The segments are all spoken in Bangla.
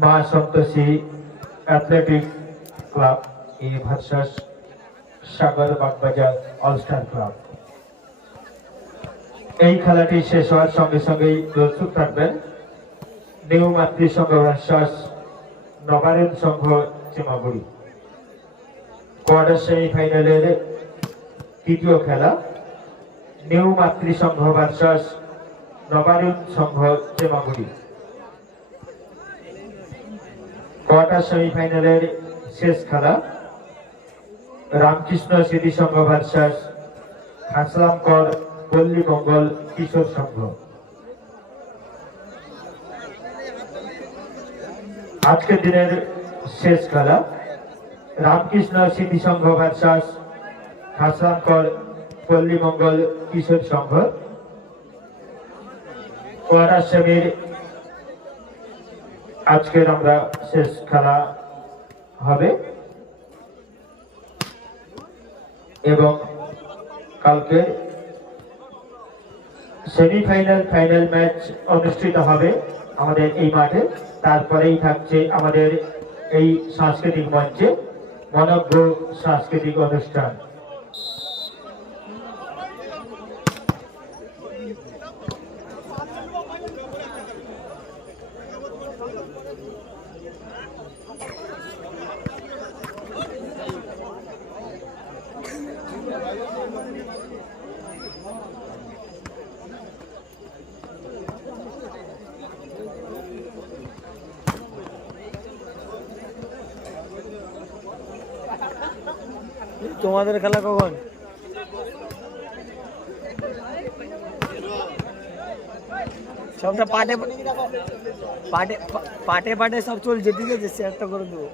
মা সন্তোষী অ্যাথলেটিক ক্লাব এ ভার্সাস সাগর বাগবাজার অলস্টার ক্লাব। এই খেলাটি শেষ হওয়ার সঙ্গে সঙ্গেই প্রস্তুত থাকবেন নিউ মাতৃ সংঘ ভার্সাস নবারুণ সংঘ চিমাগুড়ি। কোয়ার্টার সেমিফাইনালের তৃতীয় খেলা নিউ মাতৃ সংঘ ভার্সাস নবারুণ সংঘ চিমাগুড়ি। কোয়ার্টার সেমিফাইনালের শেষ খেলা রামকৃষ্ণ স্মৃতি সংঘ ভার্সাস হাসলামকর পল্লী মঙ্গল কিশোর সংঘ। আজকের দিনের শেষ খেলা রামকৃষ্ণ স্মৃতি সংঘ ভার্সাস হাসলামকর পল্লী মঙ্গল কিশোর সংঘ। কোয়ার্টার সেমির আজকের আমরা শেষ খেলা হবে এবং কালকে সেমিফাইনাল ফাইনাল ম্যাচ অনুষ্ঠিত হবে আমাদের এই মাঠে। তারপরেই থাকছে আমাদের এই সাংস্কৃতিক মঞ্চে মনোজ্ঞ সাংস্কৃতিক অনুষ্ঠান। তোমাদের খেলা কখন? সবটা পাটে পাটে পাটে পাটে সব চলছে, ঠিক আছে? শেয়ারটা করে দেবো।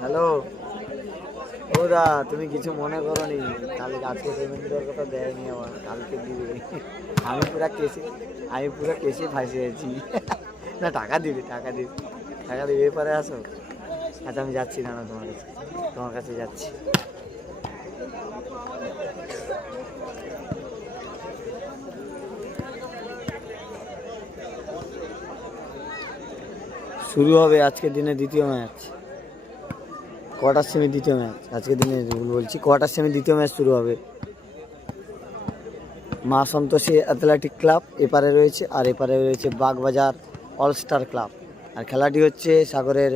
হ্যালো ওদা, তুমি কিছু মনে করো নি? কালকে আজকে পেমেন্ট দেওয়ার কথা দেয়নি, আমার কালকে দিবে। আমি পুরা কেসে ফাঁসে আছি। না, টাকা দিবে এরপরে আসো। আচ্ছা আমি যাচ্ছি, না তোমার কাছে যাচ্ছি। শুরু হবে আজকের দিনে দ্বিতীয় ম্যাচ, কোয়ার্টার সেমি দ্বিতীয় ম্যাচ। আজকের দিনে বলছি কোয়ার্টার সেমি দ্বিতীয় ম্যাচ শুরু হবে। মা সন্তোষী অ্যাথলেটিক ক্লাব এপারে রয়েছে, আর এপারে রয়েছে বাগবাজার অলস্টার ক্লাব। আর খেলাটি হচ্ছে সাগরের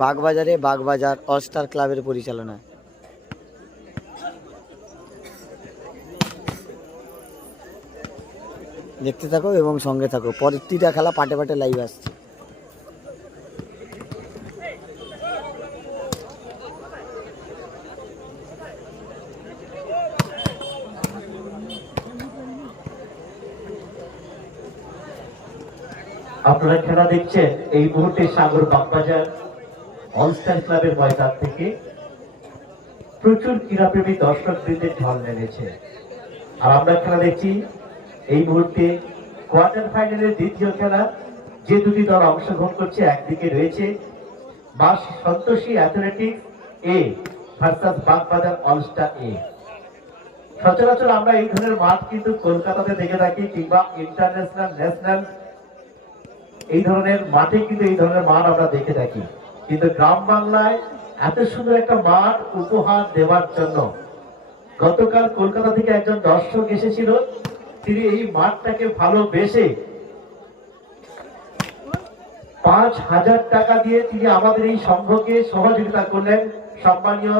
বাগবাজার অলস্টার ক্লাবের পরিচালনায়। দেখতে থাকো এবং সঙ্গে থাকো, প্রতিটা খেলা পাটে পাটে লাইভ আসছে। আপনারা খেলা দেখছেন এই মুহূর্তে সাগর বাগবাজার অলস্টার ক্লাবের ময়দান থেকে প্রচুর ক্রীড়াপ্রেমী দর্শকবৃন্দের ঢল নেমেছে। আর আমরা খেলা দেখছি এই মুহূর্তে কোয়ার্টার ফাইনালের দ্বিতীয় খেলা। যে দুটি দল অংশগ্রহণ করছে, একদিকে রয়েছে মা সন্তোষী অ্যাথলেটিক এ ভার্সাস বাগবাজার অলস্টার এ। সচরাচর আমরা এই ধরনের মাঠ কিন্তু কলকাতাতে দেখে থাকি, কিংবা ইন্টারন্যাশনাল ন্যাশনাল এই ধরনের মাঠে কিন্তু এই ধরনের মাঠ আমরা দেখে থাকি। কিন্তু গ্রাম বাংলায় এত সুন্দর একটা মাঠ উপহার দেওয়ার জন্য গতকাল কলকাতা থেকে একজন দর্শক এসেছিল। তিনি এই মাঠটাকে ভালোবেসে 5,000 টাকা দিয়ে তিনি আমাদের এই সংঘকে সহযোগিতা করলেন। সম্মানীয়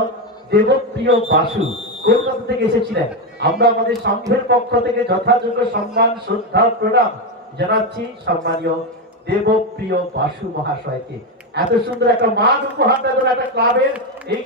দেবপ্রিয় বাসু কলকাতা থেকে এসেছিলেন। আমরা আমাদের সংঘের পক্ষ থেকে যথাযোগ্য সম্মান, শ্রদ্ধা, প্রণাম জানাচ্ছি সম্মানীয় দেবপ্রিয় বাসু মহাশয়কে। এত সুন্দর একটা মাঠ উপহার দেওয়ার একটা ক্লাবের এই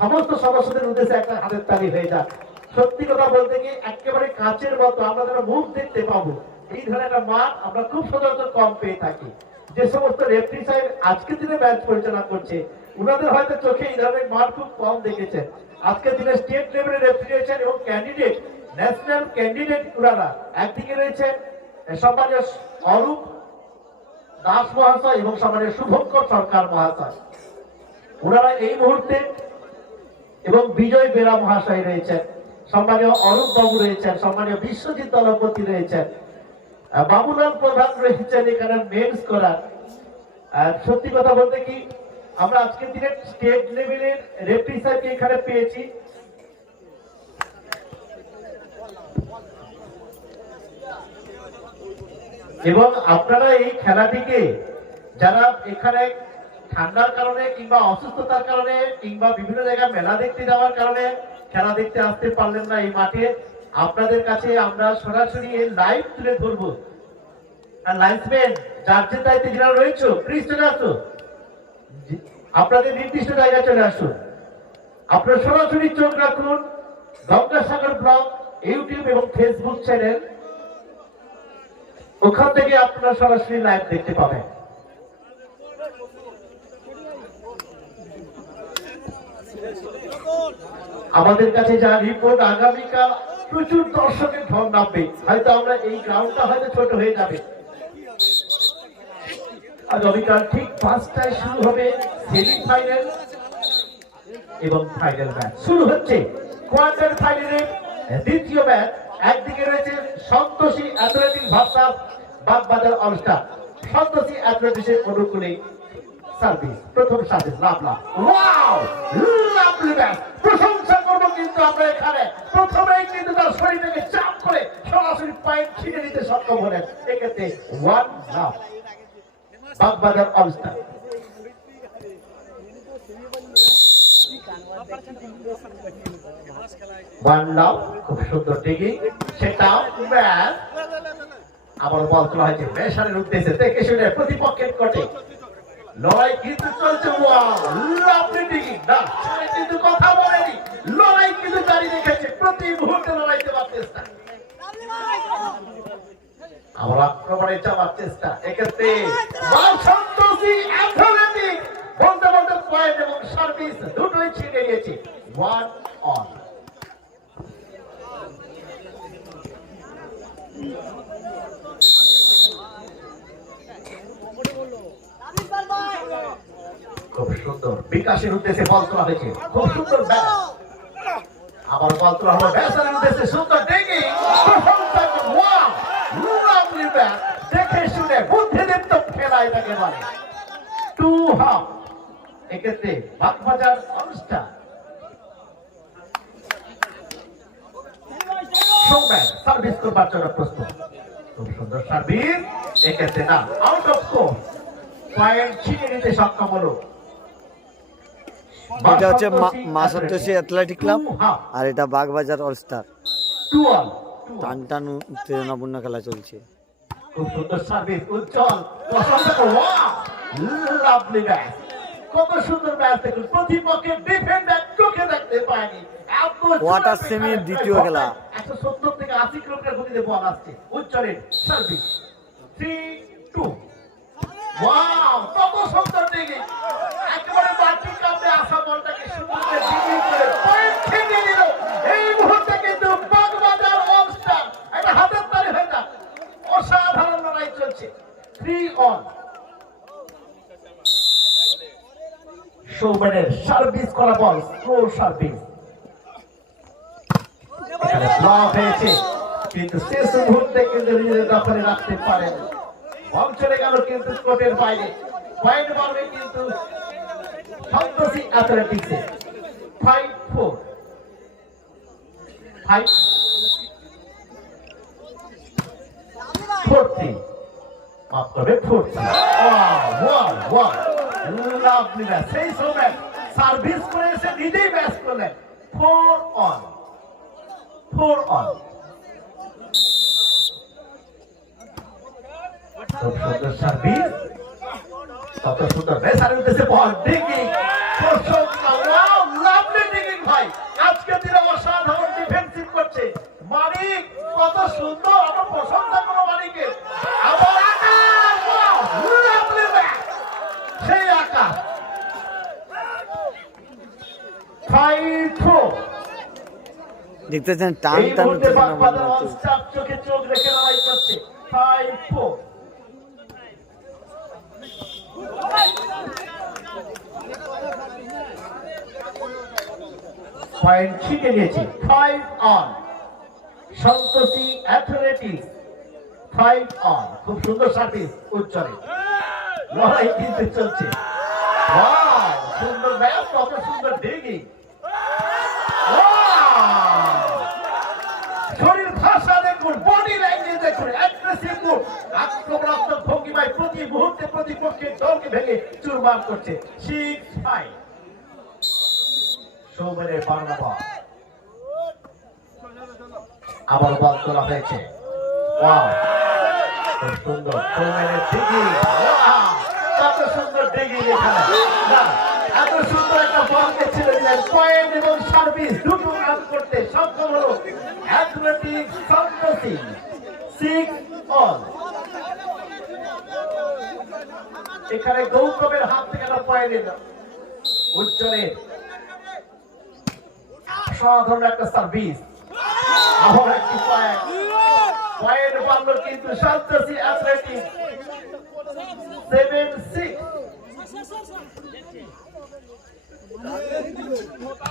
সমস্ত সদস্যদের উদ্দেশ্যে একটা হাতের তালি হয়ে যাক। সত্যি কথা বলতে কি, একেবারে কাচের মতো আমরা যেন মুখ দেখতে পাবো, এই ধরনের একটা মাঠ আমরা খুব সচরাচর কম পেয়ে থাকি। যে সমস্ত রেফারি সাহেব আজকের দিনে ম্যাচ পরিচালনা করছে, উনাদের হয়তো চোখে এই ধরনের মাঠ খুব কম দেখেছেন। আজকের দিনে স্টেট লেভেলের রেফারি রয়েছেন এবং ক্যান্ডিডেট, ন্যাশনাল ক্যান্ডিডেট উনারা। একদিকে রয়েছেন সম্মানীয় অরূপ দাস মহাশয় এবং সম্মানীয় শুভঙ্কর সরকার মহাশয়, ওনারা এই মুহূর্তে, এবং বিজয় বেরা মহাশয় রয়েছেন, সম্মানীয় অরূপ বাবু রয়েছেন, সম্মানীয় বিশ্বজিৎ দলপতি রয়েছেন, বাবুলাল প্রধান রয়েছেন এখানে মেন স্কোরার। আর সত্যি কথা বলতে কি, আমরা আজকের দিনে স্টেট লেভেলের রেফারি সাহেবকে এখানে পেয়েছি। এবং আপনারা এই খেলাটিকে যারা এখানে ঠান্ডার কারণে কিংবা অসুস্থতার কারণে কিংবা বিভিন্ন জায়গায় মেলা দেখতে যাওয়ার কারণে খেলা দেখতে আসতে পারলেন না এই মাঠে, আপনাদের কাছে আমরা সরাসরি এই লাইভ তুলে ধরবো। আর লাইন্সম্যান যার যে দায়িত্বে যারা রয়েছে প্লিজ চলে আসো, আপনাদের নির্দিষ্ট জায়গায় চলে আসুন। আপনারা সরাসরি চোখ রাখুন গঙ্গাসাগর ব্লগ ইউটিউব এবং ফেসবুক চ্যানেল, ওখান থেকে আপনারা সরাসরি লাইভ দেখতে পাবেন। আমাদের কাছে যা রিপোর্ট, আগামীকাল প্রচুর দর্শকের ঢল নামবে, হয়তো আমরা এই গ্রাউন্ডটা হয়তো ছোট হয়ে যাবে। আগামীকাল ঠিক 5টায় শুরু হবে সেমিফাইনাল এবং ফাইনাল ম্যাচ। শুরু হচ্ছে কোয়ার্টার ফাইনালের দ্বিতীয় ম্যাচ। একদিকে রয়েছে Santoshi athletic versus Bagbazar all star. সন্তোষী অ্যাথলেটিক্সের অনুকূলে সার্ভিস, প্রথম service love love, wow lovely match. প্রশংসা করবো কিন্তু আমরা এখানে প্রথমেই কিন্তু তার শরীরটাকে চাপ করে সরাসরি পয়েন্ট ছিনে নিতে সক্ষম হলেন। এক্ষেত্রে one love Bagbazar all star. One love, খুব সুন্দর টিকি, সেটা ম্যাচ। আবার বল তোলা হয়েছে মেশানের উদ্দেশ্যে, দেখে শুনে প্রতিপক্ষের কোর্টে লড়াই কিন্তু চলছে। ওয়াও লাভলি টিকি, না কিন্তু কথা বলেনি, লড়াই কিন্তু জারি রেখেছে, প্রতি মুহূর্তে লড়াইতে পারার চেষ্টা, আবার আক্রমণে যাওয়ার চেষ্টা। এক্ষেত্রে সন্তোষী অ্যাথলেটিক বলতে বলতে পয়েন্ট এবং সার্ভিস দুটোই ছিনে নিয়েছে। One on. খুব সুন্দর বিকাশের উদ্দেশ্যে বল তোলা হয়েছে, খুব সুন্দর ব্যাট। আবার বল তোলা হলো ব্যাটসম্যানের উদ্দেশ্যে, সুন্দর ডিগি, ওয়াও লাভলি ব্যাট। দেখে শুনে বুদ্ধিদীপ্ত খেলা এটাকে বলে। To half. এক্ষেত্রে বাগবাজার অনুষ্ঠান সৌম্যান সার্ভিস করবার জন্য প্রস্তুত। খুব সুন্দর সার্ভিস, এক্ষেত্রে না, আউট অফ কোর্স, পয়েন্ট ছিনিয়ে নিতে সক্ষম হলো। এটা হচ্ছে মা সন্তোষী অ্যাথলেটিক ক্লাব আর এটা বাগবাজার অলস্টার। টান টান উত্তেজনাপূর্ণ খেলা চলছে। খুব সুন্দর সার্ভিস, উজ্জ্বল লাভলি ব্যাট। কত সুন্দর ব্যাট দেখুন, প্রতিপক্ষের ডিফেন্ডার চোখে দেখতে পায়নি। কোয়ার্টার সেমির দ্বিতীয় খেলা। 170 থেকে 80 কিলোমিটার গতিতে বল আসছে। উজ্জ্বলের সার্ভিস 3-2। ওয়াও কত সুন্দর ডিগি, একেবারে বাটি কাপে আসা বলটাকে সুন্দর করে ডিগি করে পয়েন্ট ছিনিয়ে নিল। এই মুহূর্তে কিন্তু বাগবাজার অলস্টার এটা হাতের তালি হয়ে যাক, অসাধারণ লড়াই চলছে। 3 অন। সৌম্যানের সার্ভিস করা বল, স্লো সার্ভিস, এখানে ব্লক হয়েছে কিন্তু শেষ মুহূর্তে কিন্তু নিজেদের দখলে রাখতে পারেন। বল চলে গেল কিন্তু কোর্টের বাইরে। পয়েন্ট পাবে কিন্তু সন্তোষী অ্যাথলেটিক্সে। 5-4, 4-3, মাফ করবে 4-3। Lovely match. সেই সময় সার্ভিস করে এসে নিজেই ম্যাচ করলেন। 4 অন। খুব সুন্দর সার্ভিস, কত সুন্দর বেসারের উদ্দেশ্যে বল ডিগি, লাভলি ডিগি ভাই আজকের দিনে অসাধারণ ডিফেন্সিভ করছে মানিক, কত সুন্দর, আমার প্রশংসা করো মানিকের। আবার আকাশ, লাভলি ব্যাট, সেই আকাশ। 5-4। দেখতেছেন টান টান চোখে চোখ রেখে লড়াই করছে। 5-4। পয়েন্ট ছিটে নিয়েছে। 5 অন। Santoshi athletics 5 on. খুব সুন্দর সার্ভিস উজ্জ্বলে, লড়াই কিন্তু চলছে। ওয়াও, সুন্দর ম্যাচ, কত সুন্দর ডিগিং। শরীর ভাষা দেখুন, বডি ল্যাঙ্গুয়েজ দেখুন, অ্যাগ্রেসিভ মুভ, আক্রমণাত্মক ভঙ্গিমায় প্রতি মুহূর্তে প্রতিপক্ষের দলকে ভেঙে চুরমার করছে। 6-5। সৌমেনের বাংলা বল, আবার বল তোলা হয়েছে। ওয়াও, খুব সুন্দর সৌমেনের ডিগিং। কত সুন্দর ডিগিং এখানে। না, এত সুন্দর একটা বলকে ছেড়ে দিলেন। পয়েন্ট এবং সার্ভিস দুটো রান করতে সক্ষম হলো অ্যাথলেটিক সন্তোষী। 6 অন। এখানে গৌতমের হাত থেকে একটা পয়েন্ট এলো। উজ্জ্বলের সাধারণ একটা সার্ভিস, আবার একটি পয়েন্ট। পয়েন্ট পারল কিন্তু সন্তোষী অ্যাথলেটিক। 7-6।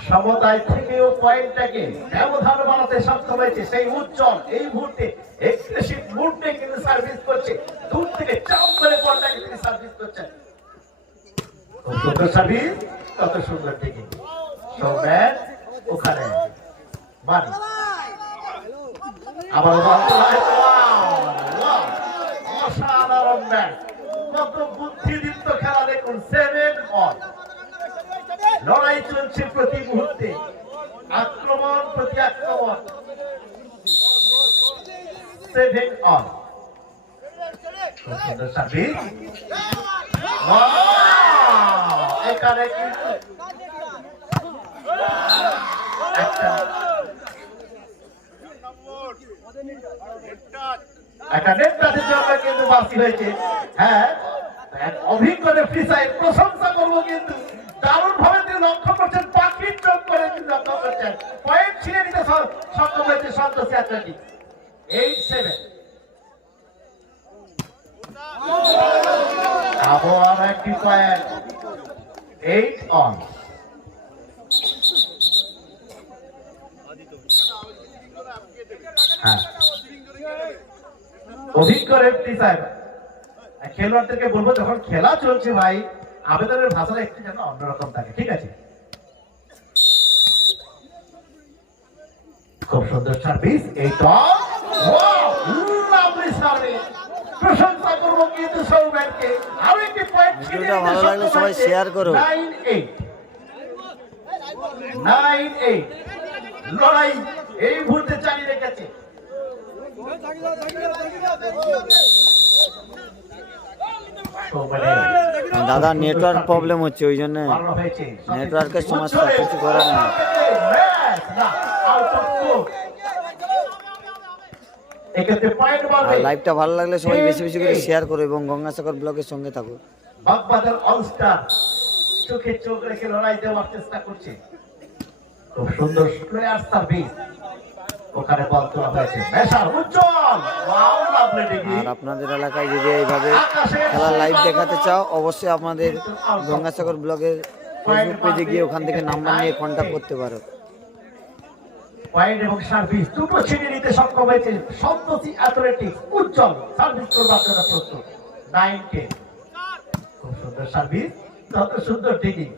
সমতায় থেকেও পয়েন্টটাকে ব্যবধান বানাতে সক্ষম হয়েছে সেই উজ্জ্বল। এই মুহূর্তে এগ্রেসিভ মুভে কিন্তু সার্ভিস করছে, দূর থেকে চাপ করে বলটাকে তিনি সার্ভিস করছেন। খুব সুন্দর সার্ভিস, কত সুন্দর থেকে সৌম্যান ওখানে মানি। আবার অসাধারণ ম্যাচ, কত বুদ্ধিদীপ্ত খেলা দেখুন। 7 অন। লড়াই চলছে প্রতি মুহূর্তে, আক্রমণ প্রতি আক্রমণ। 7 অন। সুন্দর সার্ভিস। এখানে কিন্তু একটা নেট টাচের জন্য কিন্তু বাসি হয়েছে। হ্যাঁ, অভিজ্ঞ রেফারি সাহেব প্রশংসা করবো, কিন্তু দারুণ ভাবে তিনি লক্ষ্য করছেন, পাখির চোখ করে তিনি লক্ষ্য করছেন। পয়েন্ট ছিঁড়ে নিতে সক্ষম হয়েছে সন্তোষী অ্যাথলেটিক। 8-7। আবার একটি পয়েন্ট। 8 অন। হ্যাঁ, অভিজ্ঞ রেফারি সাহেব খেলোয়াড়দেরকে বলবো, যখন খেলা চলছে ভাই, আবেদনের ভাষাটা একটু যেন অন্যরকম থাকে, ঠিক আছে? খুব সুন্দর সার্ভিস। এইটা প্রশংসা করবো কিন্তু সৌম্যানকে। আরো একটি পয়েন্ট। ভিডিওটা ভালো লাগলে সবাই শেয়ার করো। 9-8। লড়াই এই মুহূর্তে চালিয়ে রেখেছে। দাদা নেটওয়ার্ক প্রবলেম হচ্ছে, ওই জন্য নেটওয়ার্কের সমস্যা, কিছু করার নেই। আর লাইভটা ভালো লাগলে সবাই বেশি বেশি করে শেয়ার করো এবং গঙ্গাসাগর ব্লগের সঙ্গে থাকো। বাগবাজার অলস্টার চোখে চোখ রেখে লড়াই দেওয়ার চেষ্টা করছে। খুব সুন্দর প্লেয়ার সার্ভিস, ওখানে বল তোলা হয়েছে। মেশার উজ্জ্বল। Wow, lovely ডিগি। আর আপনাদের এলাকায় যদি এইভাবে খেলার লাইভ দেখাতে চাও, অবশ্যই আপনাদের গঙ্গাসাগর ব্লগের ফেসবুক পেজে গিয়ে ওখান থেকে নাম্বার নিয়ে কন্ট্যাক্ট করতে পারো। পয়েন্ট এবং সার্ভিস দুটো ছিনিয়ে নিতে সক্ষম হয়েছে সন্তোষী অ্যাথলেটিক্স। উজ্জ্বল সার্ভিস করবার জন্য প্রস্তুত। 9-10। খুব সুন্দর সার্ভিস, কত সুন্দর ডিগিং।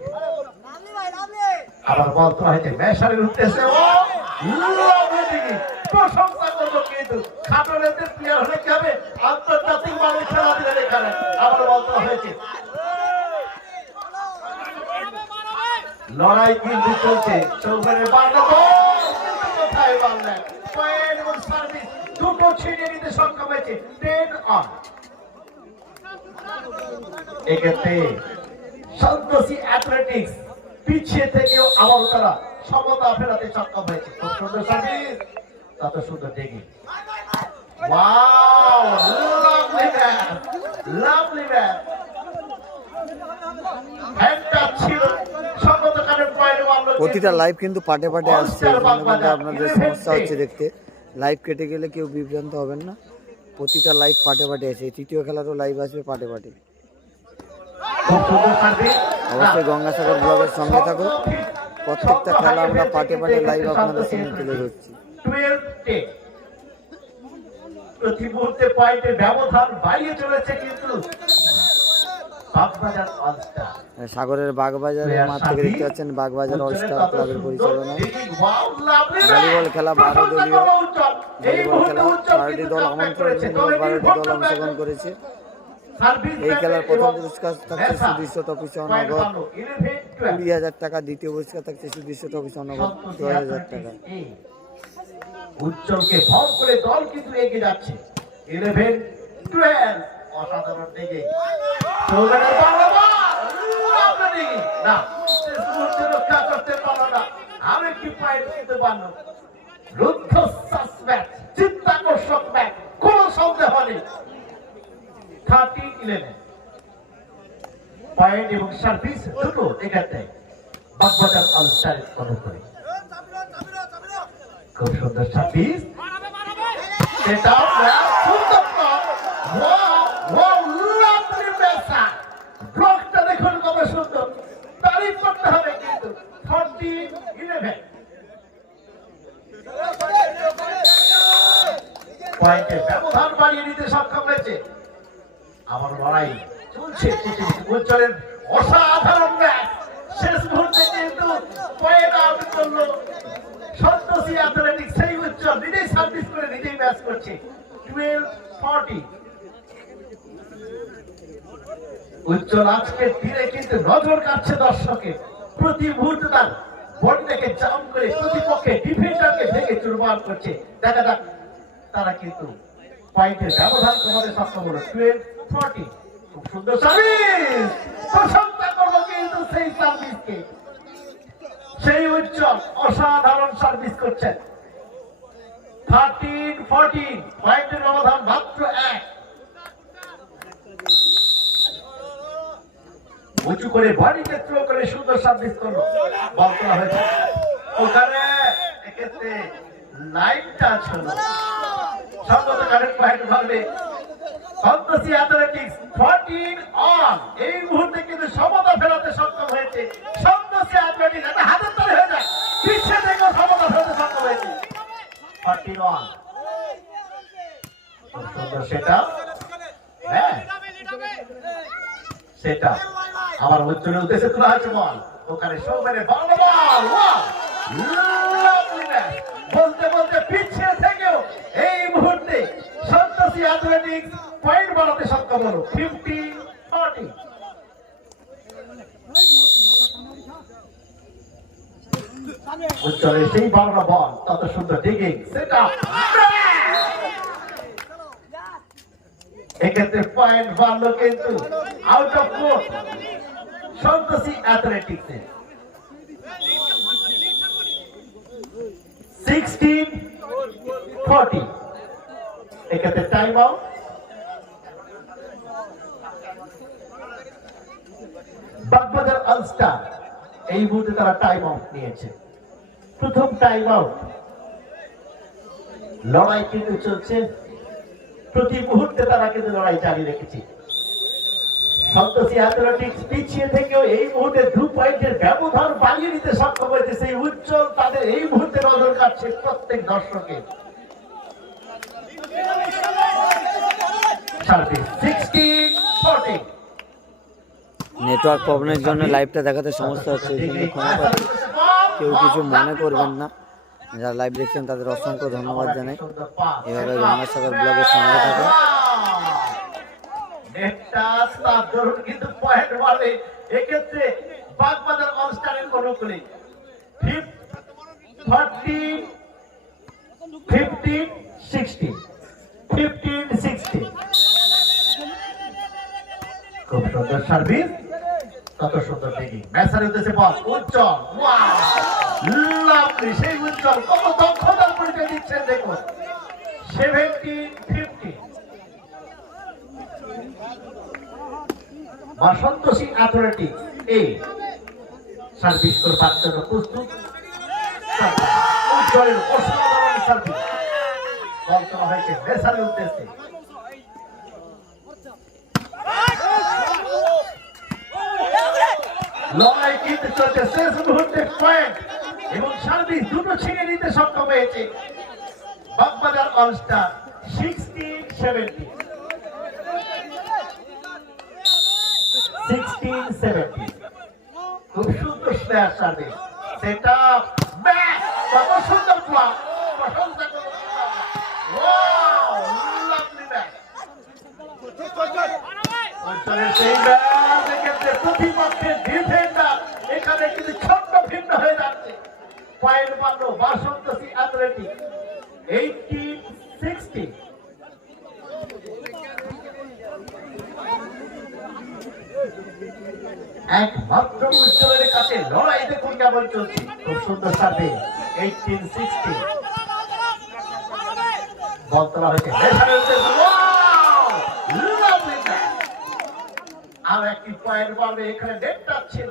আবার বল তোলা হয়েছে মেশারের উদ্দেশ্যে। ও লাভলি ডিগিং। প্রশংসা করবো কিন্তু খাটোরেদের প্লেয়ার হলে কি হবে, আন্তর্জাতিক মানের খেলা দিলেন এখানে। আবার বল তোলা হয়েছে। লড়াই কিন্তু চলছে। সৌম্যের বাংলা বল কোথায় বাংলায়। পয়েন্ট এবং সার্ভিস দুটো ছিনিয়ে নিতে সক্ষম হয়েছে। 10 অন। এক্ষেত্রে সন্তোষী অ্যাথলেটিক্স পিছিয়ে থেকেও আবার তারা সমতা ফেরাতে সক্ষম হয়েছে। খুব সুন্দর সার্ভিস, কত সুন্দর digging. Wow, lovely match, lovely match. হ্যান্ডটা ছিল সমতাকারের পয়েন্ট মারলো। প্রতিটা লাইভ কিন্তু পাটে পাটে আসছে, আপনাদের সমস্যা হচ্ছে দেখতে। লাইভ কেটে গেলে কেউ বিভ্রান্ত হবেন না, প্রতিটা লাইভ পাটে পাটে আছে। তৃতীয় খেলারও লাইভ আসবে পাটে পাটে। অবশ্যই গঙ্গাসাগর ব্লগের সঙ্গে থাকো, প্রত্যেকটা খেলা আমরা পাটে পাটে লাইভ আপনাদের সামনে তুলে ধরছি। প্রতি মুহূর্তে পয়েন্টের ব্যবধান বাড়িয়ে চলেছে কিন্তু বাগবাজার অলস্টার। সাগরের বাগবাজারের মাঠ থেকে দেখতে পাচ্ছেন বাগবাজার অলস্টার ক্লাবের পরিচালনায় ভলিবল খেলা 12 দলীয় ভলিবল খেলা 12টি দল আমন্ত্রণ 12টি দল অংশগ্রহণ করেছে। এই খেলার প্রথম পুরস্কার থাকছে সুদৃশ্য ট্রফি সহ নগদ 20,000 টাকা, দ্বিতীয় পুরস্কার থাকছে সুদৃশ্য ট্রফি সহ নগদ 10,000 টাকা। উজ্জ্বলকে ভর করে দল কিন্তু এগিয়ে যাচ্ছে 11-12 অসাধারণ দিকে না রক্ষা করতে পারলো না, আরেকটি পয়েন্ট দিতে পারলো। রুদ্ধশ্বাস ম্যাচ, চিত্তাকর্ষক ম্যাচ, কোন সন্দেহ নেই। 13-11 পয়েন্ট এবং সার্ভিস দুটো এখানে বাগবাজার অলস্টারের অনুকূলে। খুব সুন্দর সার্ভিস, সেটা সুন্দর ব্লকটা দেখুন কত সুন্দর, তারিফ করতে হবে কিন্তু। 14-11 পয়েন্টের ব্যবধান বাড়িয়ে নিতে সক্ষম হয়েছে। আমার লড়াই চলছে উজ্জ্বলের অসাধারণ ম্যাচ, শেষ মুহূর্তে কিন্তু পয়েন্ট আউট করলো সন্তোষী অ্যাথলেটিক্স। সেই উজ্জ্বল নিজেই সার্ভিস করে নিজেই ম্যাচ করছে। 12-40 উজ্জ্বল আজকের দিনে কিন্তু নজর কাটছে দর্শকের, প্রতি মুহূর্তে তার বলটাকে জাম করে প্রতিপক্ষের ডিফেন্ডারকে ভেঙে চুরমার করছে। দেখা যাক তারা কিন্তু পয়েন্টের ব্যবধান কমাতে সক্ষম হলো। 12-40 খুব সুন্দর সার্ভিস, প্রশংসা করবো কিন্তু সেই সার্ভিসকে। সেই উজ্জ্বল অসাধারণ সার্ভিস করছেন। 13-14 পয়েন্টের ব্যবধান মাত্র 1। উঁচু করে বাড়িতে থ্রো করে সুন্দর সার্ভিস করলো, বল তোলা হয়েছে ওখানে। এক্ষেত্রে লাইনটা ছিল সঙ্গত কারেন্ট পয়েন্ট ভাবে সন্তোষী অ্যাথলেটিক্স 14 অন। এই মুহূর্তে কিন্তু সমতা ফেরাতে সক্ষম হয়েছে সন্তোষী অ্যাথলেটিক্স। একটা হাতের তালি হয়ে যায়, পিছিয়ে থেকে সমতা ফেরাতে সক্ষম হয়েছে। 14 অন, সুন্দর সেটা, হ্যাঁ সেটা আবার উজ্জ্বলের উদ্দেশ্যে তোলা হয়েছে বল, ওখানে সৌমেনের বল বলতে বলতে পিছিয়ে থেকেও এই মুহূর্তে সন্তোষী অ্যাথলেটিক্স পয়েন্ট বাড়াতে সক্ষম হলো। 15-40 উজ্জ্বলের সেই বাংলা বল, তত সুন্দর ডিগিং সেটা, এক্ষেত্রে পয়েন্ট বাড়লো কিন্তু out of court Santoshi athletics. 16-40 এক্ষেত্রে টাইম আউট। বাগবাজার অলস্টার এই মুহূর্তে তারা টাইম আউট নিয়েছে, প্রথম টাইম আউট। লড়াই কিন্তু চলছে, প্রতি মুহূর্তে তারা কিন্তু লড়াই জারি রেখেছে। সন্তোষী অ্যাথলেটিক্স পিছিয়ে থেকেও এই মুহূর্তে 2 পয়েন্টের ব্যবধান বাড়িয়ে নিতে সক্ষম হয়েছে। সেই উজ্জ্বল তাদের এই মুহূর্তে নজর কাটছে প্রত্যেক দর্শকের। 16-40 নেটওয়ার্ক প্রবলেমের জন্য লাইভটা দেখাতে সমস্যা হচ্ছে, এই জন্য ক্ষমা প্রার্থী। কেউ কিছু মনে করবেন না, যারা লাইভ দেখছেন তাদের অসংখ্য ধন্যবাদ জানাই। এভাবে গঙ্গাসাগর ব্লগের সঙ্গে থাকুন। কিন্তু পয়েন্ট বাড়বে এক্ষেত্রে বাগবাজার অলস্টারের অনুকূলে। 15-16 খুব সুন্দর সার্ভিস, কত সুন্দর দিকে ম্যাচের উদ্দেশ্যে বল উজ্জ্বল। লাভলি সেই উজ্জ্বল কত দক্ষতার পরিচয় দিচ্ছেন দেখুন। 17-50 সন্তোষী অ্যাথলেটিক্স এ সার্ভিস করবার জন্য প্রস্তুত। উজ্জ্বলের অসাধারণ সার্ভিস, বল তোলা হয়েছে ম্যাচের উদ্দেশ্যে। লড়াই কিন্তু চলছে, শেষ মুহূর্তে পয়েন্ট এবং সার্ভিস দুটো ছিনে নিতে সক্ষম হয়েছে বাগবাজার অলস্টার। 16-17 16-17 খুব সুন্দর স্ম্যাশ সার্ভিস সেটা ম্যাচ কত সুন্দর ব্লক প্রশংসা করব ওয়াও লাভলি ম্যাচ অঞ্চলের সেই ম্যাচ এক্ষেত্রে প্রতিপক্ষের ডিফেন্ডার এখানে কিন্তু ছোট্ট ভিন্ন হয়ে যাচ্ছে পয়েন্ট পারল বাসন্তী অ্যাথলেটিক 18-16 একমাত্র উজ্জ্বলের কাছে লড়াই দেখুন কেমন চলছে খুব সুন্দর সার্ভে 18-16 বল তোলা হয়েছে আর একটি পয়েন্ট পাবে এখানে নেট টাচ ছিল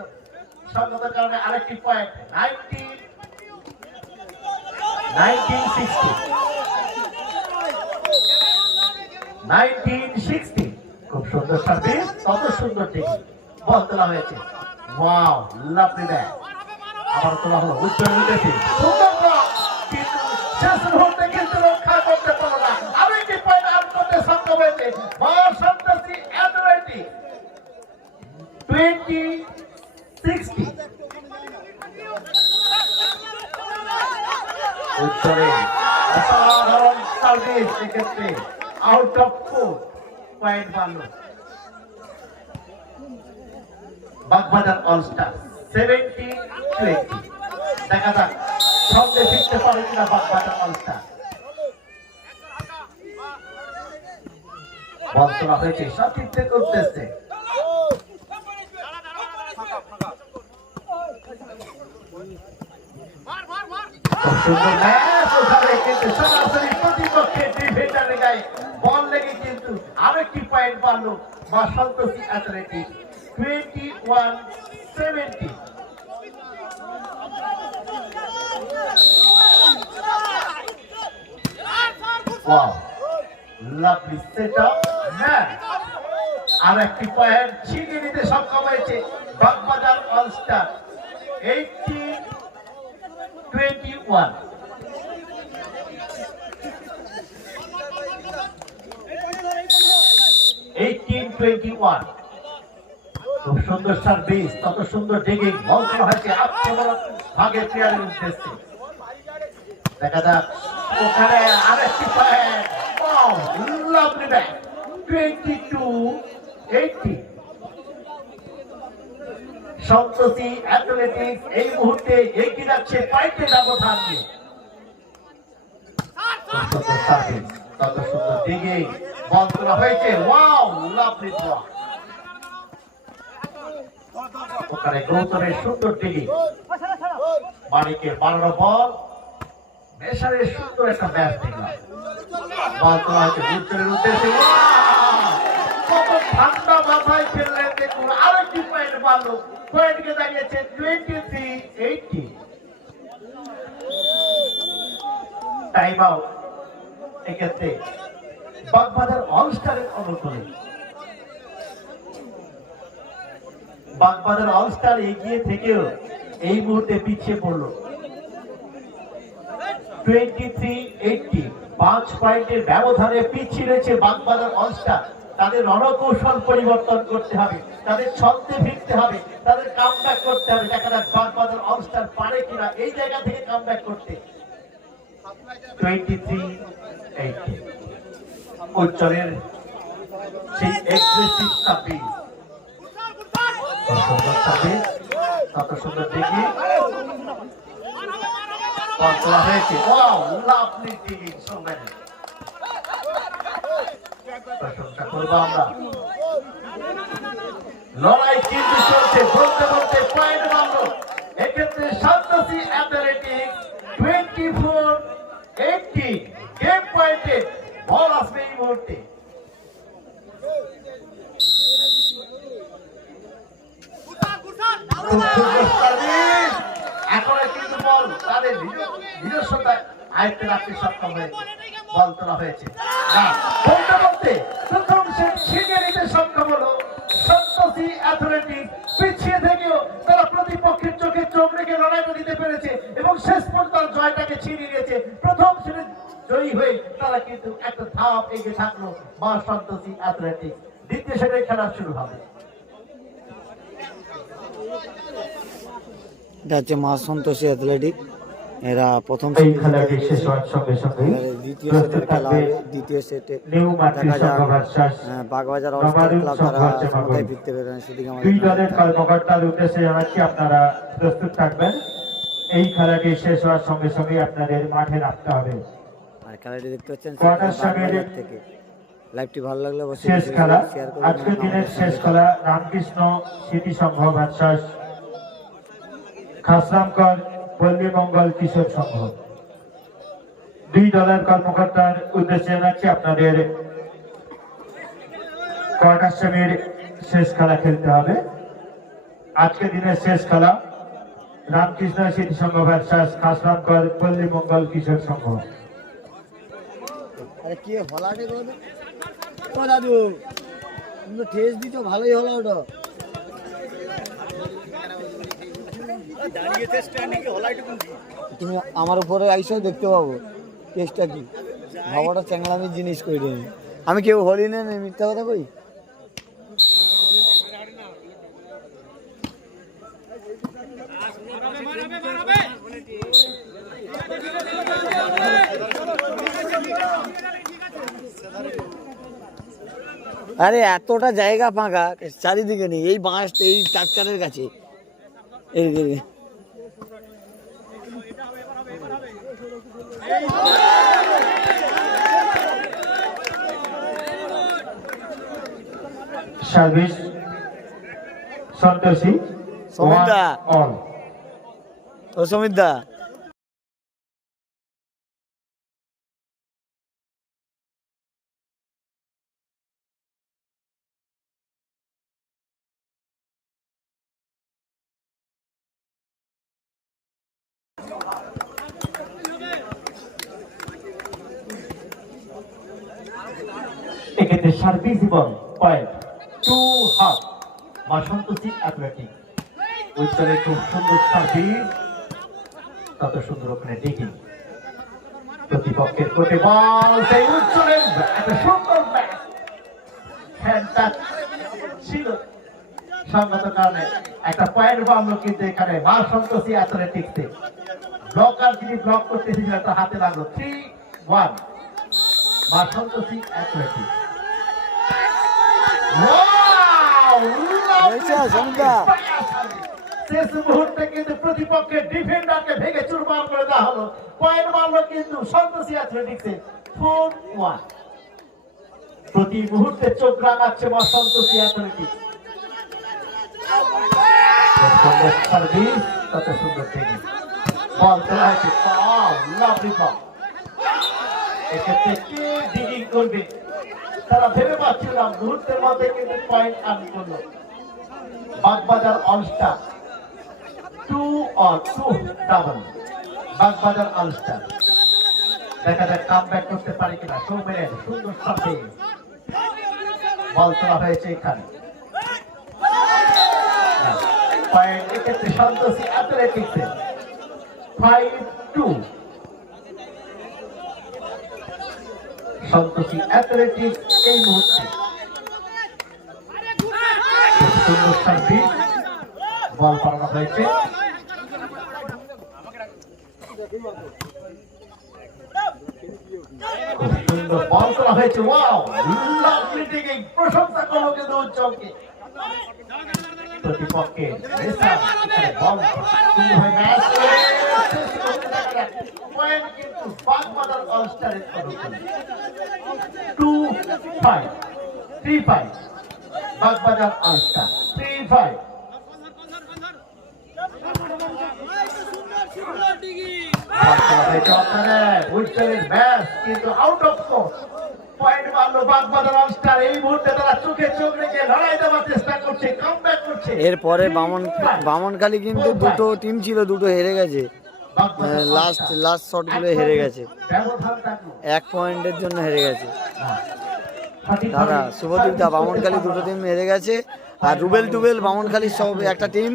সঙ্গত কারণে আরেকটি পয়েন্ট 19-16 খুব সুন্দর সার্ভিস কত সুন্দর ঠিক বল তোলা হয়েছে ওয়াও লাভলি ব্যাট আবার তোলা হলো উজ্জ্বল উঠেছে সুন্দর বল কিন্তু শেষ মুহূর্তে কিন্তু রক্ষা করতে পারলো না আরেকটি পয়েন্ট আউট করতে সক্ষম হয়েছে বাসন্তী অ্যাথলেটিক 20-16 উত্তরে অসাধারণ সার্ভিস এক্ষেত্রে আউট অফ 4 পয়েন্ট পারল বাগবাজার অলস্টার 70-20 দেখা যাক সঙ্গে ফিরতে পারে কিনা বাগবাজার অলস্টার বল তোলা হয়েছে সতীর্থে করতেছে সুন্দর ম্যাচ ওখানে কিন্তু সরাসরি প্রতিপক্ষের ডিফেন্ডারের গায়ে বল লেগে কিন্তু আরেকটি পয়েন্ট পারলো Basanti athletic 21-17 wow lovely setup match আরেকটি পয়েন্ট ছিনিয়ে নিতে সক্ষম হয়েছে বাগবাজার অলস্টার 18-21 18-21 খুব সুন্দর সার্ভিস তত সুন্দর ডিগিং বল করা হয়েছে আক্রমণ ভাগে প্লেয়ারের উদ্দেশ্যে দেখা যাক ওখানে আরেকটি point wow lovely bat 22-18 Santoshi athletics এই মুহূর্তে এগিয়ে যাচ্ছে পয়েন্টের ব্যবধান নিয়ে তত সুন্দর দিকে বল তোলা হয়েছে ওয়াও লাভলি ব্লক ওখানে গৌতমের সুন্দর দিকে মানিকের বানানো বল মেশারের সুন্দর একটা ম্যাচ দেখলাম বল তোলা হয়েছে উজ্জ্বলের উদ্দেশ্যে কত ঠান্ডা মাথায় খেললেন দেখুন আরেকটি পয়েন্ট পারলো পয়েন্টকে দাঁড়িয়েছে 23-18 টাইম আউট এক্ষেত্রে বাগবাজার অলস্টারের অনুকূলে বাগবাজার অলস্টার এগিয়ে থেকেও এই মুহূর্তে পিছিয়ে পড়লো 23-18 5 পয়েন্টের ব্যবধানে পিছিয়ে রয়েছে বাগবাজার অলস্টার তাদের রণকৌশল পরিবর্তন করতে হবে তাদের ছন্দে ফিরতে হবে তাদের কামব্যাক করতে হবে দেখা যাক বাগবাজার অলস্টার পারে কিনা এই জায়গা থেকে কামব্যাক করতে 23-18 উজ্জ্বলের সেই এগ্রেসিভ সার্ভিস কত সুন্দর দেখি বলা হয়েছে ওয়াও লাভলি ডিগিং সোমেন প্রশংসা করবো আমরা লড়াই কিন্তু চলছে বলতে বলতে পয়েন্ট মারলো এক্ষেত্রে সন্তোষী অ্যাথলেটিক্স 24-18 গেম পয়েন্টে বল আসবে এই মুহূর্তে এখন কিন্তু বল তাদের নিজস্বতা আয়ত্তে রাখতে সক্ষম হয়েছে বল তোলা হয়েছে বলতে বলতে প্রথম সেট ছিনিয়ে নিতে সক্ষম হলো সন্তোষী অ্যাথলেটিক্স পিছিয়ে থেকেও তারা প্রতিপক্ষের চোখে চোখ রেখে লড়াইটা দিতে পেরেছে এবং শেষ পর্যন্ত জয়টাকে ছিনিয়ে নিয়েছে প্রথম সেটে জয়ী জয়ী হয়ে তারা কিন্তু একটা ধাপ এগিয়ে থাকলো মা সন্তোষী অ্যাথলেটিক্স। দ্বিতীয় সেটের খেলা শুরু হবে। এটা হচ্ছে মা সন্তোষী অ্যাথলেটিক, এরা প্রথম এই সেটে খেলাটি শেষ হওয়ার সঙ্গে সঙ্গে দ্বিতীয় সেটের খেলা হবে। দ্বিতীয় সেটে নিউ মাতৃ দেখা যাক সংঘ versus Bagbazar all star Nabarun club সংঘ তারা হচ্ছে ক্ষমতায় মাগুর। ফিরতে পারবে সেদিকে দুই দলের আমাদের কর্মকর্তার উদ্দেশ্যে জানাচ্ছি আপনারা প্রস্তুত থাকবেন। এই খেলাটি শেষ হওয়ার সঙ্গে সঙ্গে আপনাদের মাঠে নামতে হবে। আর খেলাটি দেখতে পাচ্ছেন কোয়ার্টার বাগবাজার ফাইনালের থেকে। লাইভটি ভালো লাগলে অবশ্যই শেষ খেলা, শেয়ার করবেন। আজকের দিনের শেষ খেলা রামকৃষ্ণ স্মৃতি সংঘ ভার্সাস খাসরামকর পল্লী মঙ্গল কিশোর সংঘ। দুই দলের কর্মকর্তার উদ্দেশ্যে জানাচ্ছি আপনাদের কোয়ার্টার সেমির শেষ খেলা খেলতে হবে। আজকের দিনের শেষ খেলা রামকৃষ্ণ স্মৃতি সংঘ ভার্সাস খাসরামকর পল্লী মঙ্গল কিশোর সংঘ। আরে কি হলাটে গো ও দাদু, তুমি তো ঠেস দিত, ভালোই হলো ওটা। তুমি আমার উপরে আইসো দেখতে পাবো টেস্টটা কি। ভাবাটা চ্যাংলামি জিনিস কই দেনি আমি, কেউ হলি না মিথ্যা কথা কই। আরে এতটা জায়গা ফাঁকা চারিদিকে নেই, এই বাঁশ এই ট্রাকচারের কাছে এই সার্ভিস সন্তোষী সমিতদা, অল। ও সমিতদা এক্ষেত্রে সার্ভিস এবং পয়েন্ট টু হাফ মা সন্তোষী অ্যাথলেটিক। উত্তরে খুব সুন্দর সার্ভিস, তত সুন্দর ওখানে ডিগিং। প্রতিপক্ষের কোটে বল, সেই উজ্জ্বলের একটা সুন্দর ম্যাচ ছিল, সঙ্গত কারণে একটা পয়েন্ট বাড়লো। কিন্তু এখানে মা সন্তোষী অ্যাথলেটিক্সে ব্লকার যিনি ব্লক করতে এসেছিলেন তার হাতে লাগলো 3-1 মা সন্তোষী অ্যাথলেটিক্স। শেষ মুহূর্তে কিন্তু প্রতিপক্ষের ডিফেন্ডারকে ভেঙে চুরমার করে দেওয়া হলো। পয়েন্ট মারলো কিন্তু সন্তোষী অ্যাথলেটিক্সে 4-1। প্রতি মুহূর্তে চোখ রাঙাচ্ছে মা সন্তোষী অ্যাথলেটিক্স। সার্ভিস, কত সুন্দর টেনিস বল তোলা হয়েছে, লাভলি বল। এক্ষেত্রে কে ডিগিং করবে তারা ভেবে পাচ্ছিল না, মুহূর্তের মধ্যে কিন্তু পয়েন্ট আর্ন করলো Bagbazar all star. 2-2 double Bagbazar all star. দেখা যাক কাম ব্যাক করতে পারে কিনা। সৌমেনের সুন্দর সাথে বল তোলা হয়েছে এখানে। পয়েন্ট এক্ষেত্রে সন্তোষী অ্যাথলেটিক্সে 5-2 সন্তোষী অ্যাথলেটিক্স। এই মুহূর্তে সুন্দর সার্ভিস বল পাঠানো হয়েছে। খুব সুন্দর বল তোলা হয়েছে। ওয়াও, লাভলি ডিগিং, প্রশংসা করলো কিন্তু উজ্জ্বলকে। প্রতিপক্ষের বল সুন্দরভাবে ম্যাচ পয়েন্ট কিন্তু বাগবাজার অলস্টারের অনুকূলে 2-5 3-5 বাগবাজার অলস্টার 3-5। উজ্জ্বলের ম্যাচ কিন্তু আউট অফ কোর্স। পয়েন্ট মারলো বাগবাজার অলস্টার। এই মুহূর্তে তারা চোখে চোখ রেখে লড়াই দেওয়ার চেষ্টা করছে, কামব্যাক করছে। এরপরে বামনখালী কিন্তু দুটো টিম ছিল, দুটো হেরে গেছে। লাস্ট শটগুলো হেরে গেছে, 1 পয়েন্টের জন্য হেরে গেছে তারা। শুভদীপ দা বামনখালী দুটো টিম হেরে গেছে। আর রুবেল টুবেল বামনখালীর সব একটা টিম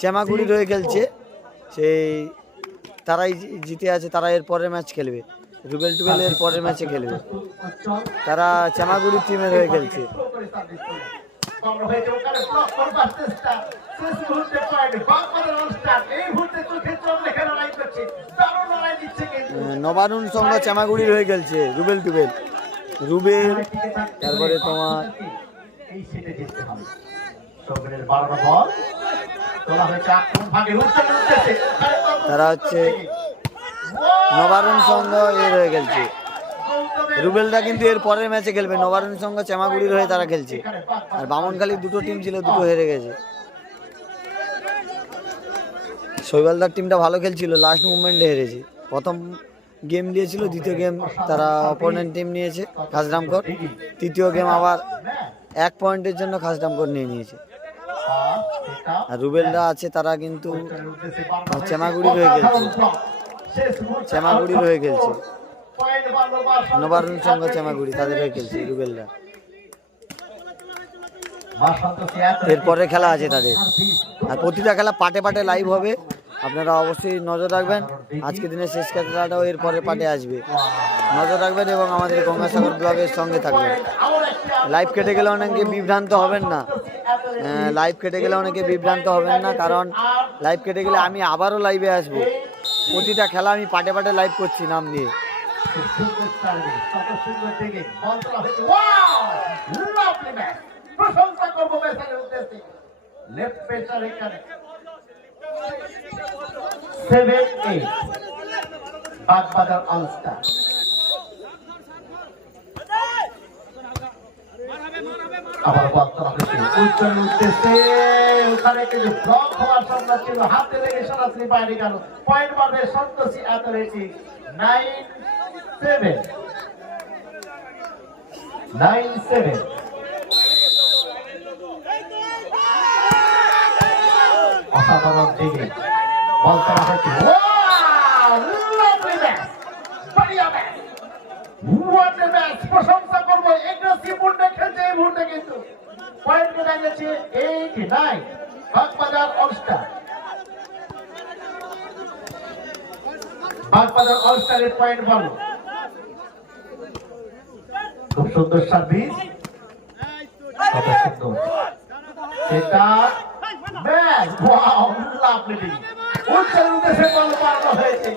চেমাগুড়ি রয়ে খেলছে, সেই তারাই জিতে আছে। তারা এর পরের ম্যাচ খেলবে। রুবেল টুবেল এর পরের ম্যাচে খেলবে। তারা চামাগুড়ি টিমের হয়ে খেলছে। নবারুণ সংঘ চামাগুড়ির হয়ে খেলছে। রুবেল টুবেল, রুবেল, তারপরে তোমার তারা হচ্ছে নবারুণ সংঘ এর হয়ে খেলছে। রুবেলরা কিন্তু এর পরের ম্যাচে খেলবে। নবারুণ সংঘ চামাগুড়ির হয়ে তারা খেলছে। আর বামনখালীর দুটো টিম ছিল, দুটো হেরে গেছে। শৈবালদার টিমটা ভালো খেলছিল, লাস্ট মুভমেন্টে হেরেছে। প্রথম গেম দিয়েছিল, দ্বিতীয় গেম তারা অপোনেন্ট টিম নিয়েছে খাসরামকর। তৃতীয় গেম আবার 1 পয়েন্টের জন্য খাসরামকর নিয়ে নিয়েছে। আর রুবেলরা আছে, তারা কিন্তু চামাগুড়ির হয়ে খেলছে। চামাগুড়ির হয়ে খেলছে। নবারুণ সংঘ চামাগুড়ি তাদের হয়ে খেলছে রুবেলরা। এরপরে খেলা আছে তাদের। আর প্রতিটা খেলা পাটে পাটে লাইভ হবে, আপনারা অবশ্যই নজর রাখবেন। আজকের দিনে শেষ খেলাটাও এর পরের পাটে আসবে, নজর রাখবেন এবং আমাদের গঙ্গাসাগর ব্লগের সঙ্গে থাকবেন। লাইভ কেটে গেলে অনেকে বিভ্রান্ত হবেন না, লাইভ কেটে গেলে অনেকে বিভ্রান্ত হবেন না, কারণ লাইভ কেটে গেলে আমি আবারও লাইভে আসবো। প্রতিটা খেলা আমি পাটে পাটে লাইভ করছি নাম দিয়ে। প্রশংসা করবো বেসারের উদ্দেশ্যে। লেফট পেসার এখানে 7-8 বাগবাজার অলস্টার। আবার বল করা হয়েছে উজ্জ্বল উদ্দেশ্যে, ওখানে কিন্তু ব্লক হওয়ার সম্ভাবনা ছিল, হাতে লেগে সরাসরি বাইরে গেল। পয়েন্ট পাবে সন্তোষী অ্যাথলেটিক্স 9-7। অসাধারণ দিকে বল করা হয়েছে। প্রশংসা করবো, এগ্রেসিভ মুডে খেলছে এই মুহূর্তে, কিন্তু পয়েন্ট কেটে গেছে 8-9 বাগবাজার অলস্টার। বাগবাজার অলস্টারের পয়েন্ট বল। খুব সুন্দর সার্ভিস, কত সুন্দর সেটা। ম্যাচ ওয়াও, লাভলি ডিং। উজ্জ্বল উদ্দেশ্যে বল মারানো হয়েছে।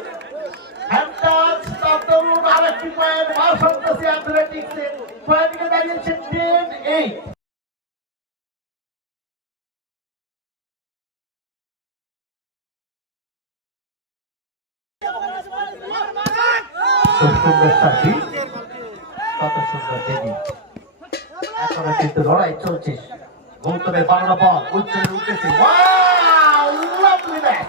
হ্যান্ডটাচ তারপর আরেকটি পয়েন্ট সন্তোষী অ্যাথলেটিক্সের। পয়েন্টকে দাঁড়িয়েছে 10-8। খুব সুন্দর সার্ভিস, কত সুন্দর দেবী। এখনো কিন্তু লড়াই চলছে। গৌতমের বানানো বল উজ্জ্বলের উদ্দেশ্যে। Wow, lovely match.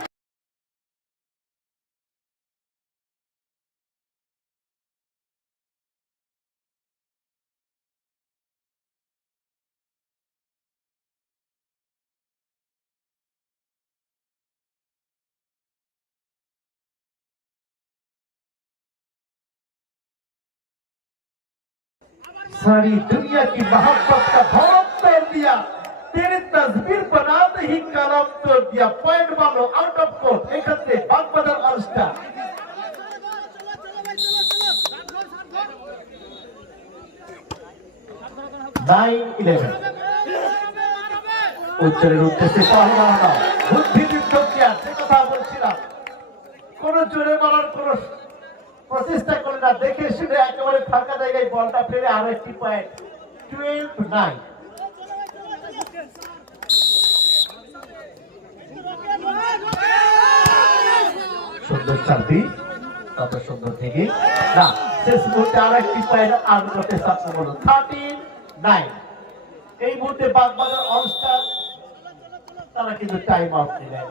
सारी दुनिया की मोहब्बत का भरम तोड़ दिया, तेरी तस्वीर बनाते ही कलम तोड़ दिया। पॉइंट मानो आउट ऑफ कोर्ट। एक हफ्ते बागबाजार अलस्टार। উজ্জ্বলের উদ্দেশ্যে পাহলানা বুদ্ধিদীপ্ত কিয়া, সে কথা বলছিলাম। কোন জোরে বলার কোন প্রচেষ্টা করে না, দেখে শুনে একেবারে ফাঁকা জায়গায় বলটা ফেলে আরো একটি পয়েন্ট। 12-9। সুন্দর সার্ভিস, কত সুন্দর থেকে না, শেষ মুহূর্তে আরো একটি পয়েন্ট আর্ন করতে সক্ষম হলো। 13-9। এই মুহূর্তে বাগবাজার অলস্টার তারা কিন্তু টাইম আউট নিলেন।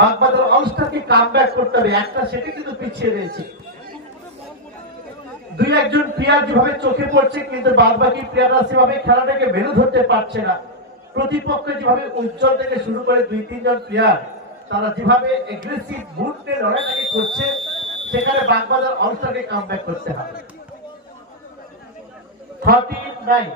বাগবাজার অলস্টারকে কামব্যাক করতে হবে, একটা সেটা কিন্তু পিছিয়ে রয়েছে। দুই একজন প্লেয়ার যেভাবে চোখে পড়ছে, কিন্তু বাদ বাকি প্লেয়াররা সেভাবে খেলাটাকে মেনে ধরতে পারছে না। প্রতিপক্ষ যেভাবে উজ্জ্বল থেকে শুরু করে 2-3 জন প্লেয়ার তারা যেভাবে এগ্রেসিভ মুড নিয়ে লড়াইটাকে করছে, সেখানে বাগবাজার অলস্টারকে কামব্যাক করতে হবে। 13-9।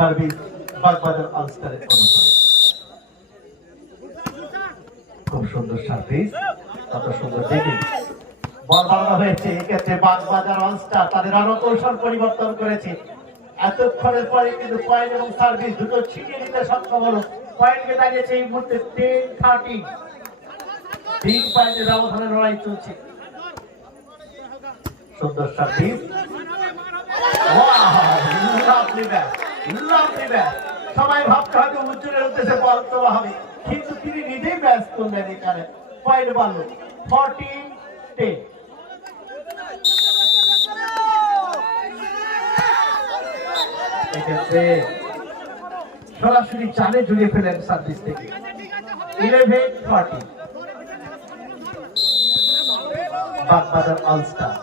সার্ভিস বাগবাজার অলস্টারের অনুকূলে। খুব সুন্দর সার্ভিস, কত সুন্দর দেখি বল বাড়ানো হয়েছে। এক্ষেত্রে বাগবাজার অলস্টার তাদের রণকৌশল পরিবর্তন করেছে। এতক্ষণের পরে কিন্তু পয়েন্ট এবং সার্ভিস দুটো ছিটিয়ে নিতে সক্ষম হলো। পয়েন্টকে দাঁড়িয়েছে এই মুহূর্তে 10-30। 3 পয়েন্টের ব্যবধানে লড়াই চলছে। সুন্দর সার্ভিস, সবাই ভাবতে হয়তো উজ্জ্বলের উদ্দেশ্যে বল দেওয়া হবে, কিন্তু তিনি নিজেই ব্যাস করলেন। এখানে পয়েন্ট বাড়লো 14-10। এক্ষেত্রে সরাসরি চালে জড়িয়ে ফেলেন সার্ভিস থেকে 11-14। বাগবাজার অলস্টার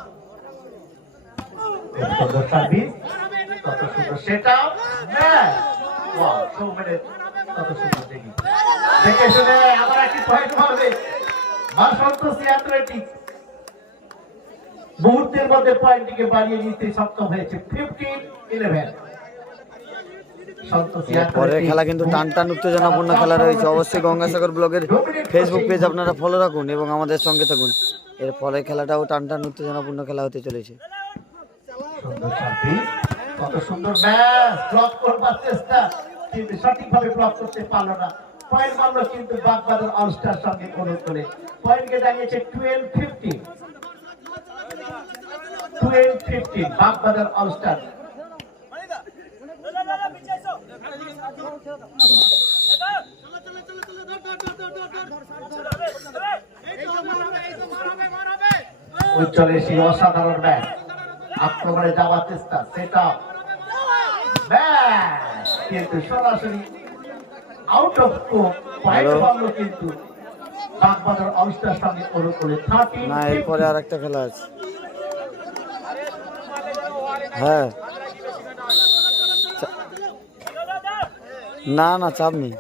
সুন্দর সার্ভিস, কত সুন্দর সেটা কত সুন্দর দেখি দেখে শুনে আবার একটি পয়েন্ট হবে সন্তোষী অ্যাথলেটিক্স। মুহূর্তের মধ্যে পয়েন্টটিকে বাড়িয়ে নিতে সক্ষম হয়েছে 15-11। পরের খেলা কিন্তু টান টান উত্তেজনাপূর্ণ খেলা রয়েছে। অবশ্যই গঙ্গাসাগর ব্লগের ফেসবুক পেজ আপনারা ফলো রাখুন এবং আমাদের সঙ্গে থাকুন। এর পরের খেলাটাও টান টান উত্তেজনাপূর্ণ খেলা হতে চলেছে। সুন্দর সার্ভিস, কত সুন্দর ম্যাচ, ব্লক করবার চেষ্টা কিন্তু সঠিকভাবে ব্লক করতে পারলো না। পয়েন্ট মারলো কিন্তু বাগবাজার অলস্টার সঙ্গে অনুকূলে। পয়েন্টকে দাঁড়িয়েছে 12-15। 12-15 বাগবাজার অলস্টার। উজ্জ্বলের সেই অসাধারণ ম্যাচ, আক্রমণে যাওয়ার চেষ্টা, সেটা কিন্তু সরাসরি out of scope. Point Pablo কিন্তু বাগবাজার অলস্টার সঙ্গে অনুকূলে 13। না, এরপরে আর একটা খেলা আছে। হ্যাঁ, না না চাপ নেই।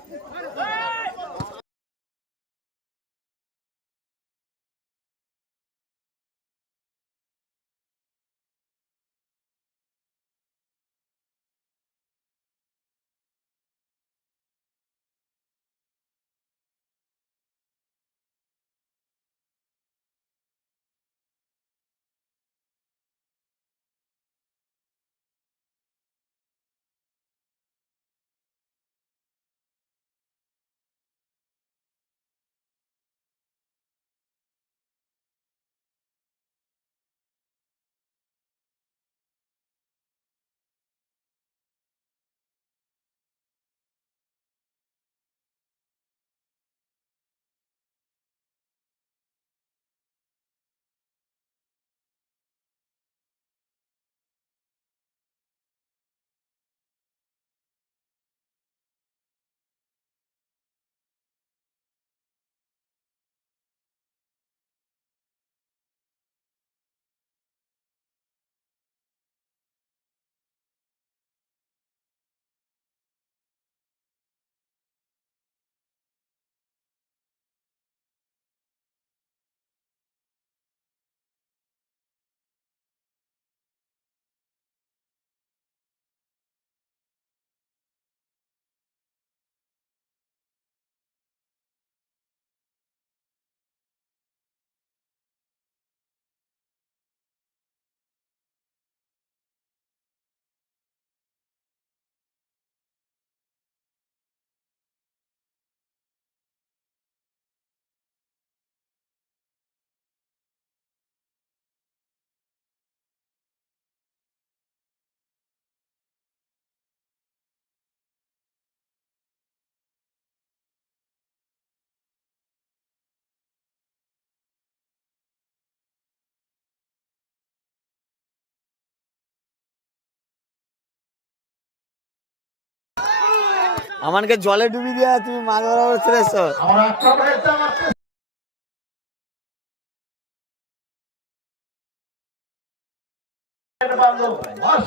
আমাকে জলে ডুবি দিয়া তুমি মাছ বরাবর চলে এসছো। আমার আক্রমণের যাওয়ার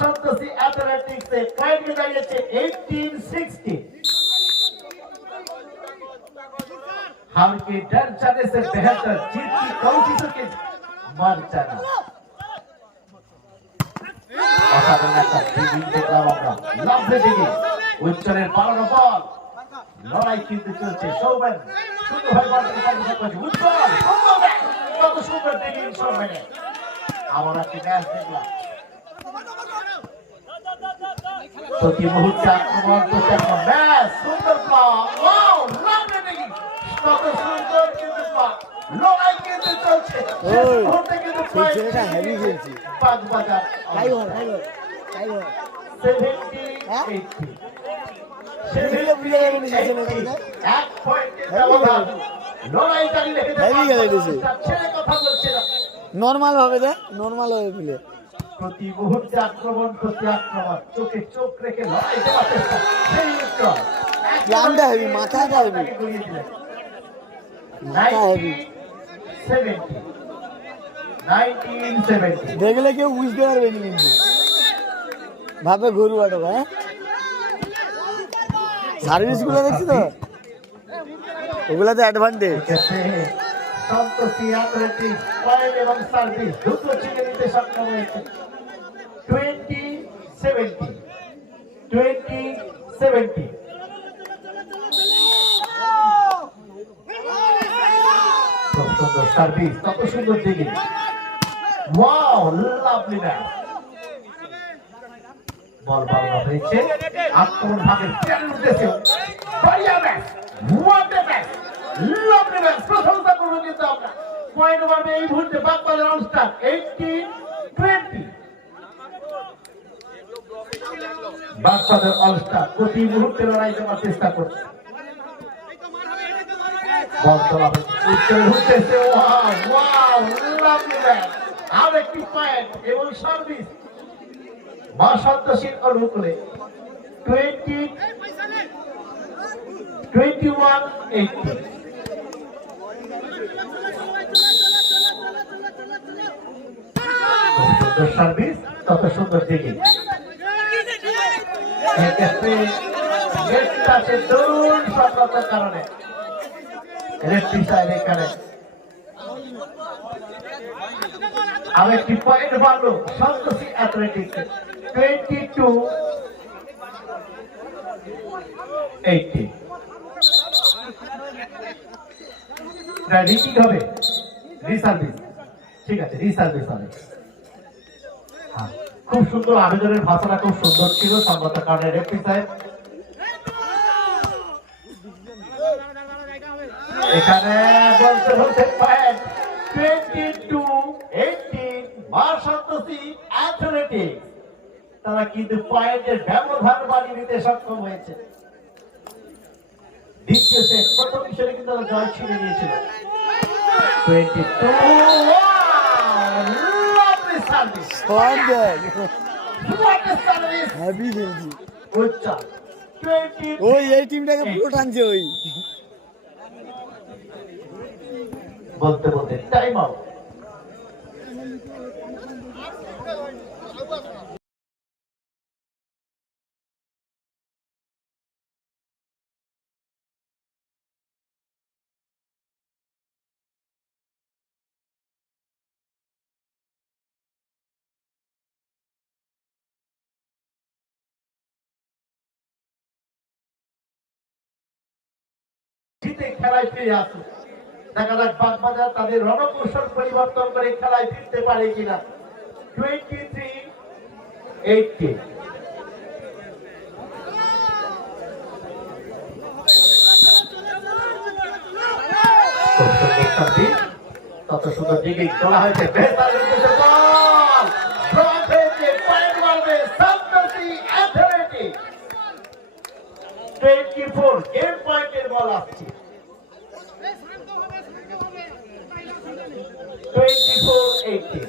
সন্তোষী অ্যাথলেটিক্স এর পয়েন্টে দাঁড়িয়েছে 18-16। हार के डर जाने से बेहतर जीत की कोशिशों के मर जाना। असाधारण একটা ফিল্ডিং দেখলাম আমরা, লাভ দিকে উজ্জ্বলের পালানো বল, লড়াই কিন্তু চলছে। সৌমেন সুন্দরভাবে বলটাকে কন্ট্রোল করছে। উজ্জ্বল সুন্দর ব্যাট, কত সুন্দর টেকিং সৌমেনের। আবার একটি ম্যাচ দেখলাম, প্রতি মুহূর্তে আক্রমণ করতে ম্যাচ। সুন্দর ব্লক, ওয়াও লাভলি টেকিং, কত সুন্দর কিন্তু ব্লক। লড়াই কিন্তু চলছে, শেষ মুহূর্তে কিন্তু ছেলেটা হেভি খেলছে। পাঁচ বাজার টাইগার 70 80 এক পয়েন্টের ব্যবধান। লড়াই জারি রেখেছে। হেভি খেলে দিয়েছে। ছেলে কথা বলছে না। নর্মাল ভাবে দে, নর্মাল ভাবে প্লে। প্রতি মুহূর্তে আক্রমণ, প্রতি আক্রমণ, চোখে চোখ রেখে লড়াই দেওয়ার চেষ্টা। সেই উজ্জ্বল প্ল্যানটা হেভি, মাথাটা হেভি, মাথা হেভি। 1970 দেখলে কেউ বুঝতে পারবে না কিন্তু, ভাবে গরু আটো। হ্যাঁ, সার্ভিস গুলো দেখছি তো, ওগুলো তো অ্যাডভান্টেজ। সন্তোষী অ্যাথলেটিক্স পয়েন্ট এবং সার্ভিস দুটো চিনে নিতে সক্ষম হয়েছে। 20-70 20-70। খুব সুন্দর সার্ভিস, কত সুন্দর দিকে। Wow lovely match. বল বাড়ানো হয়েছে, আক্রমণ ভাগের প্ল্যানের উদ্দেশ্যে। বাড়িয়া match, what a match, lovely match. প্রশংসা করবো কিন্তু আমরা। পয়েন্ট মারবে এই মুহূর্তে বাগবাজার অলস্টার 18-20। বাগবাজার অলস্টার প্রতি মুহূর্তে লড়াই দেওয়ার চেষ্টা করছে। বল চলা হচ্ছে, উত্তরের উদ্দেশ্যে। Wow wow lovely match. আর একটি পয়েন্ট এবং সার্ভিস মা সন্তোষীর অনুকূলে। 21-80। সুন্দর সার্ভিস, কত সুন্দর দিকে। এক্ষেত্রে নেট টাচে দরুন সফলতার কারণে রেফারি সাহেব এখানে আরেকটি পয়েন্ট বাড়লো সন্তোষী অ্যাথলেটিক্স 22-80। রিচিং হবে, রিসার্ভিস। ঠিক আছে, রিসার্ভিস হবে। হ্যাঁ, খুব সুন্দর আবেদনের ভাষাটা খুব সুন্দর ছিল। সংগত কারণে রেফারি সাহেব এখানে বলতে বলতে পয়েন্ট 22-18 মা সন্তোষী অ্যাথলেটিক্স। তারা কিন্তু পয়েন্টের ব্যবধান বাড়িয়ে দিতে সক্ষম হয়েছে। দ্বিতীয় সেট, প্রথম সেটে কিন্তু তারা জয় ছিনে নিয়েছিল। 22 লাভলি সার্ভিস, হেভি খেলছি। উচ্চা 20। ওই এই টিমটাকে পুরো টানছে ওই। বলতে বলতে টাইম আউট। জিতে খেলায় ফিরে আসুন। দেখা যাক বাগবাজার তাদের রণকৌশল পরিবর্তন করে খেলায় ফিরতে পারে কিনা। 23-80। তত সুন্দর দিকে তোলা হয়েছে। পয়েন্ট মারবে সন্তোষী অ্যাথলেটিক্স। 24 গেম পয়েন্টের বল আসছে। 24-80।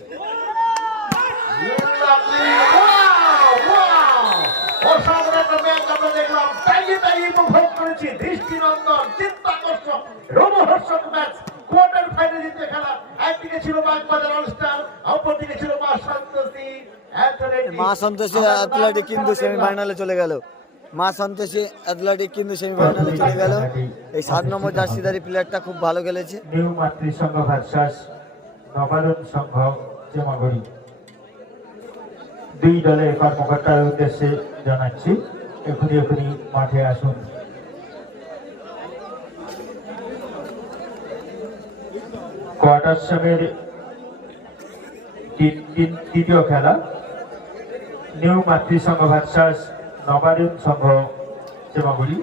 অসাধারণ একটা ম্যাচ আমরা দেখলাম। তাই উপভোগ করেছি। দৃষ্টিনন্দন, চিত্তাকর্ষক, রোমহর্ষক ম্যাচ। কোয়ার্টার ফাইনালে জিতে খেলা। একদিকে ছিল বাগবাজার অলস্টার, অপরদিকে ছিল মা সন্তোষী অ্যাথলেটিক্স। মা সন্তোষী অ্যাথলেটিক কিন্তু সেমিফাইনালে চলে গেল। মা সন্তোষী অ্যাথলেটিক কিন্তু সেমিফাইনালে চলে গেল। এই 7 নম্বর জার্সিধারী প্লেয়ারটা খুব ভালো খেলেছে। নিউ মাতৃসংঘ ভার্সাস নবায়ন সংঘ জেমাগড়ি। দুই দলের কর্মকর্তার উদ্দেশ্যে জানাচ্ছি এখনই এখনই মাঠে আসুন। কোয়ার্টার সেমির তৃতীয় খেলা নিউ মাতৃসংঘ ভার্সাস নবায়ন সংঘ চেমাগুড়ি।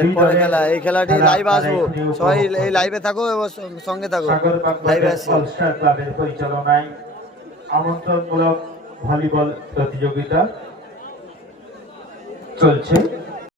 এরপরে খেলা, এই খেলাটি লাইভ আসবো, সবাই এই লাইভে থাকো এবং সঙ্গে থাকো। সাগর লাইভে বাংলাদেশ আসি। অলস্টার ক্লাবের পরিচালনায় আমন্ত্রণমূলক ভলিবল প্রতিযোগিতা চলছে।